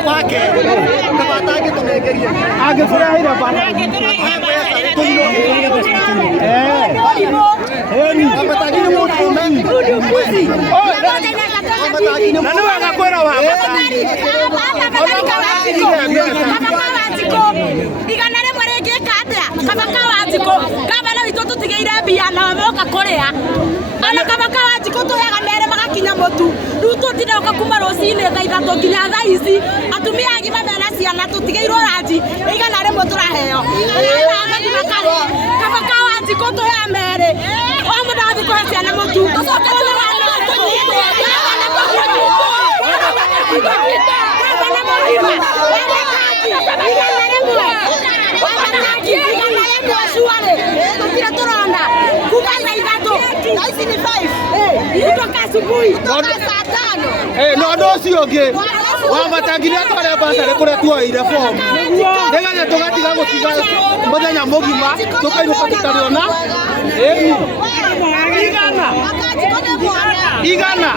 wake kabatake tumegeria angefurahira bana kabatake ni mtu mengi nani wagakwira wa igana rimwe ringika atia kabaka wanjiko gavana witu tutigeire mbia na moka kuria ana kabaka wanjiko tuyaga mere magakinya mutu riu tutindoka kuma rucini thaa ithatu nginya thaa ici atumia agima mena ciana tutigeirwo ranji igana rimwe turaheo kabaka wanjiko tuya mere o mundu athi kuhe ciana mutu no ndo ucio ngi wa matangire atware basarĩ kũrĩa tuoire bomu nĩgetha tũgatiga gũtiga mũthenya mũgima tũkainũka tũtarĩ ona igana